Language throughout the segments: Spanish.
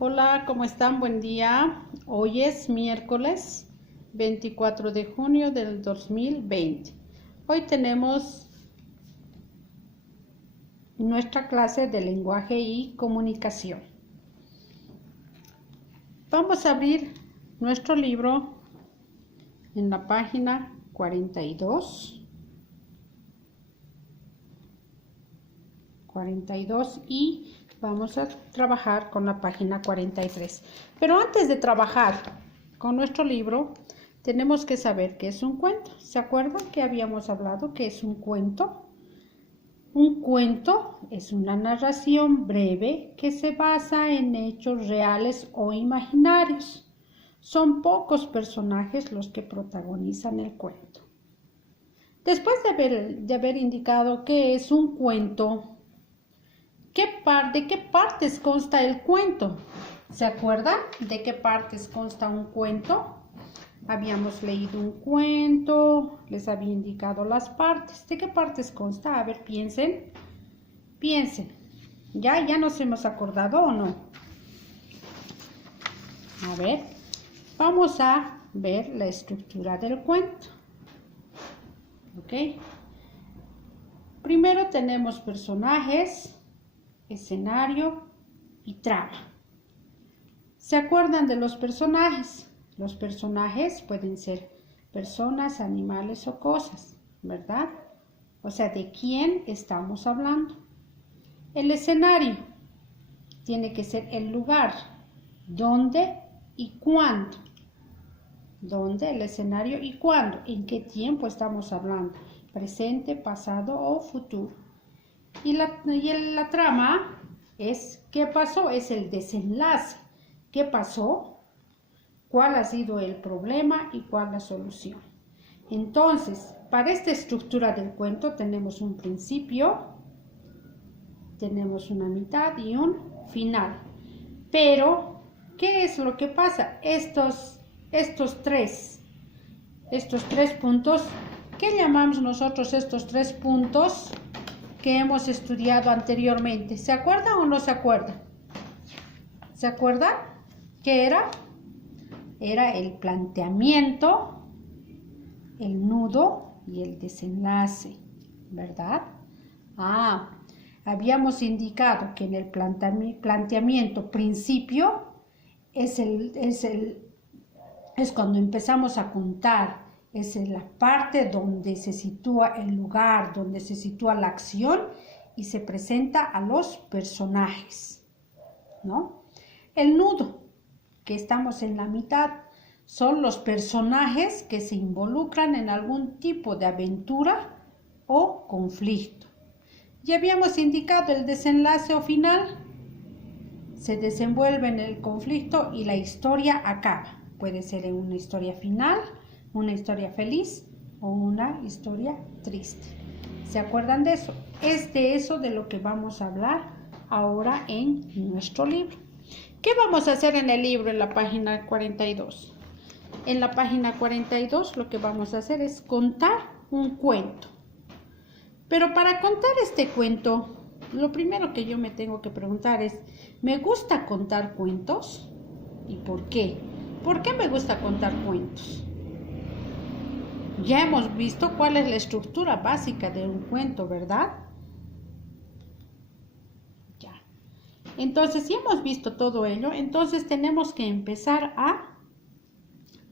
Hola, ¿cómo están? Buen día. Hoy es miércoles 24 de junio del 2020. Hoy tenemos nuestra clase de lenguaje y comunicación. Vamos a abrir nuestro libro en la página 42 y vamos a trabajar con la página 43. Pero antes de trabajar con nuestro libro, tenemos que saber qué es un cuento. ¿Se acuerdan que habíamos hablado que es un cuento? Un cuento es una narración breve que se basa en hechos reales o imaginarios. Son pocos personajes los que protagonizan el cuento. Después de haber indicado qué es un cuento, ¿de qué partes consta el cuento? ¿Se acuerdan de qué partes consta un cuento? Habíamos leído un cuento, les había indicado las partes. ¿De qué partes consta? A ver, piensen. ¿Ya nos hemos acordado o no? A ver, vamos a ver la estructura del cuento. ¿Ok? Primero tenemos personajes, escenario y trama. ¿Se acuerdan de los personajes? Los personajes pueden ser personas, animales o cosas, ¿verdad? O sea, ¿de quién estamos hablando? El escenario tiene que ser el lugar, dónde y cuándo. ¿Dónde? El escenario y cuándo. ¿En qué tiempo estamos hablando? Presente, pasado o futuro. Y la trama es ¿qué pasó? Es el desenlace. ¿Qué pasó? ¿Cuál ha sido el problema y cuál la solución? Entonces, para esta estructura del cuento tenemos un principio, tenemos una mitad y un final. Pero, ¿qué es lo que pasa? Estos tres puntos, ¿qué llamamos nosotros estos 3 puntos que hemos estudiado anteriormente? ¿Se acuerdan o no se acuerdan? ¿Se acuerdan? ¿Qué era? Era el planteamiento, el nudo y el desenlace, ¿verdad? Habíamos indicado que en el planteamiento principio es cuando empezamos a contar, es en la parte donde se sitúa el lugar, donde se sitúa la acción y se presenta a los personajes, ¿no? El nudo, que estamos en la mitad, son los personajes que se involucran en algún tipo de aventura o conflicto. Ya habíamos indicado el desenlace o final, se desenvuelve en el conflicto y la historia acaba. Puede ser en una historia final, una historia feliz o una historia triste. ¿Se acuerdan de eso? Es de eso de lo que vamos a hablar ahora en nuestro libro. ¿Qué vamos a hacer en el libro en la página 42? En la página 42 lo que vamos a hacer es contar un cuento. Pero para contar este cuento, lo primero que yo me tengo que preguntar es, ¿me gusta contar cuentos? ¿Y por qué? ¿Por qué me gusta contar cuentos? Ya hemos visto cuál es la estructura básica de un cuento, ¿verdad? Ya. Entonces, si hemos visto todo ello, entonces tenemos que empezar a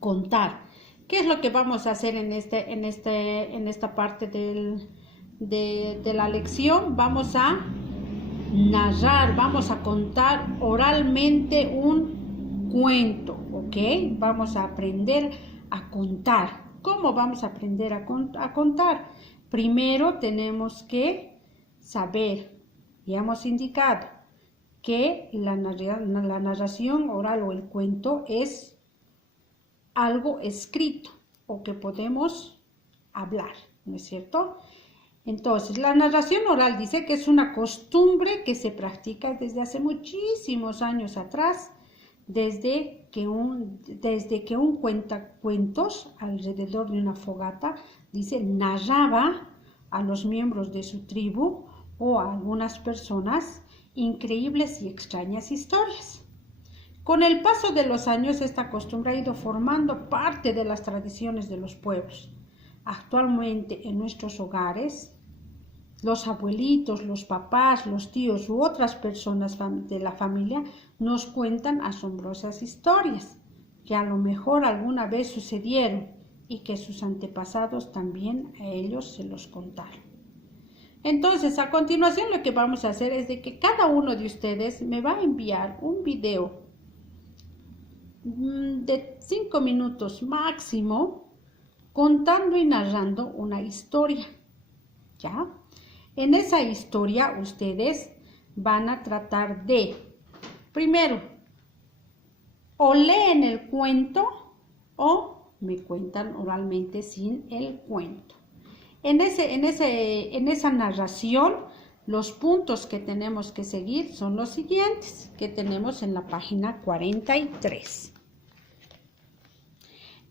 contar. ¿Qué es lo que vamos a hacer en esta parte de la lección? Vamos a narrar, vamos a contar oralmente un cuento, ¿ok? Vamos a aprender a contar. ¿Cómo vamos a aprender a contar? Primero tenemos que saber, ya hemos indicado, que la narración oral o el cuento es algo escrito o que podemos hablar, ¿no es cierto? Entonces, la narración oral dice que es una costumbre que se practica desde hace muchísimos años atrás, desde que un cuentacuentos alrededor de una fogata, dice, narraba a los miembros de su tribu o a algunas personas increíbles y extrañas historias. Con el paso de los años, esta costumbre ha ido formando parte de las tradiciones de los pueblos. Actualmente, en nuestros hogares, los abuelitos, los papás, los tíos u otras personas de la familia nos cuentan asombrosas historias que a lo mejor alguna vez sucedieron y que sus antepasados también a ellos se los contaron. Entonces, a continuación lo que vamos a hacer es de que cada uno de ustedes me va a enviar un video de 5 minutos máximo contando y narrando una historia, ¿ya? En esa historia ustedes van a tratar de, primero, o leen el cuento o me cuentan oralmente sin el cuento. En esa narración, los puntos que tenemos que seguir son los siguientes que tenemos en la página 43.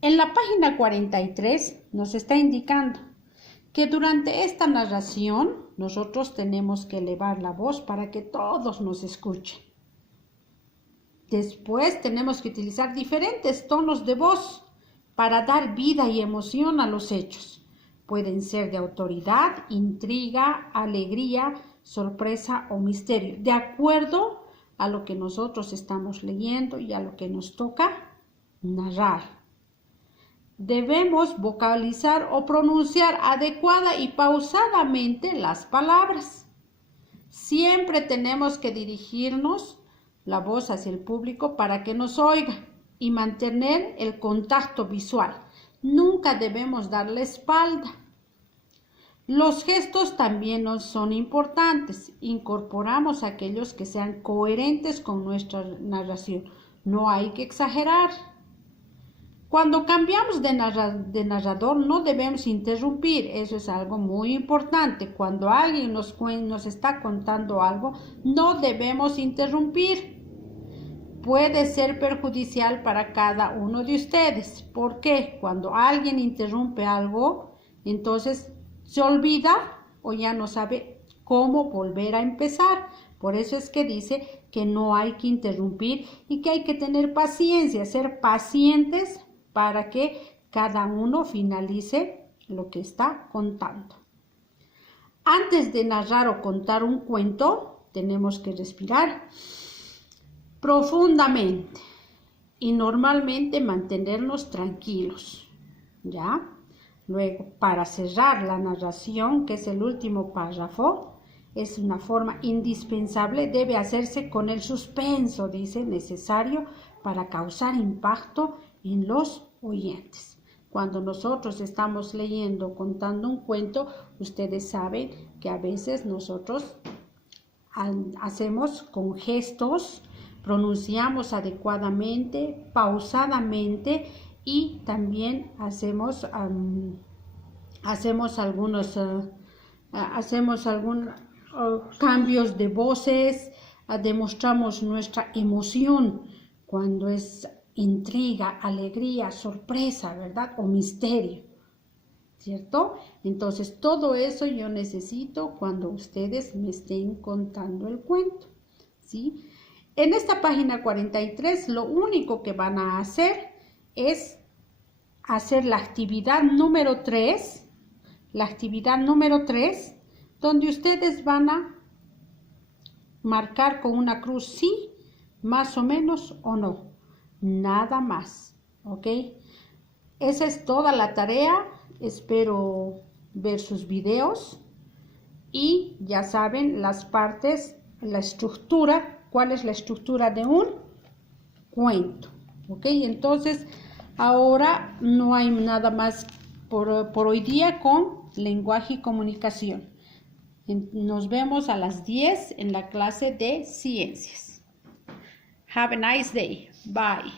En la página 43 nos está indicando que durante esta narración nosotros tenemos que elevar la voz para que todos nos escuchen. Después tenemos que utilizar diferentes tonos de voz para dar vida y emoción a los hechos. Pueden ser de autoridad, intriga, alegría, sorpresa o misterio, de acuerdo a lo que nosotros estamos leyendo y a lo que nos toca narrar. Debemos vocalizar o pronunciar adecuada y pausadamente las palabras. Siempre tenemos que dirigirnos la voz hacia el público para que nos oiga y mantener el contacto visual. Nunca debemos dar la espalda. Los gestos también nos son importantes. Incorporamos aquellos que sean coherentes con nuestra narración. No hay que exagerar. Cuando cambiamos de narrador no debemos interrumpir, eso es algo muy importante. Cuando alguien nos está contando algo, no debemos interrumpir. Puede ser perjudicial para cada uno de ustedes. ¿Por qué? Cuando alguien interrumpe algo, entonces se olvida o ya no sabe cómo volver a empezar. Por eso es que dice que no hay que interrumpir y que hay que tener paciencia, ser pacientes para que cada uno finalice lo que está contando. Antes de narrar o contar un cuento, tenemos que respirar profundamente y normalmente mantenernos tranquilos, ¿ya? Luego, para cerrar la narración, que es el último párrafo, es una forma indispensable, debe hacerse con el suspenso, dice, necesario para causar impacto en los oyentes. Cuando nosotros estamos leyendo, contando un cuento, ustedes saben que a veces nosotros hacemos con gestos, pronunciamos adecuadamente, pausadamente y también hacemos algunos cambios de voces, demostramos nuestra emoción cuando es intriga, alegría, sorpresa, ¿verdad? O misterio, ¿cierto? Entonces, todo eso yo necesito cuando ustedes me estén contando el cuento, ¿sí? En esta página 43, lo único que van a hacer es hacer la actividad número 3, donde ustedes van a marcar con una cruz sí, más o menos o no. Nada más, ¿ok? Esa es toda la tarea. Espero ver sus videos y ya saben las partes, la estructura, cuál es la estructura de un cuento, ¿ok? Entonces, ahora no hay nada más por hoy día con lenguaje y comunicación. Nos vemos a las 10 en la clase de ciencias. Have a nice day. Bye.